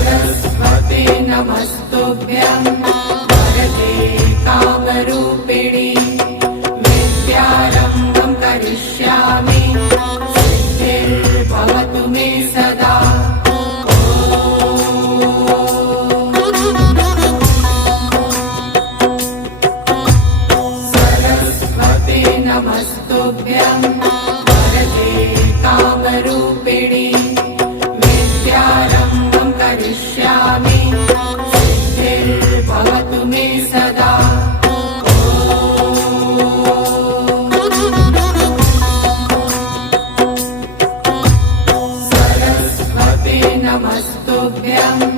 सरस्वते नमस्तुभ्यं वरदे कामरूपिणि विद्यारम्भं करिष्यामि सिद्धिर्भवतु मे सदा। सरस्वते नमस्तुभ्यं वरदे कामरूपिणि विद्यारम्भं करिष्यामि सिद्धिर्भवतु मे सदा। सरस्वते नमस्तुभ्यं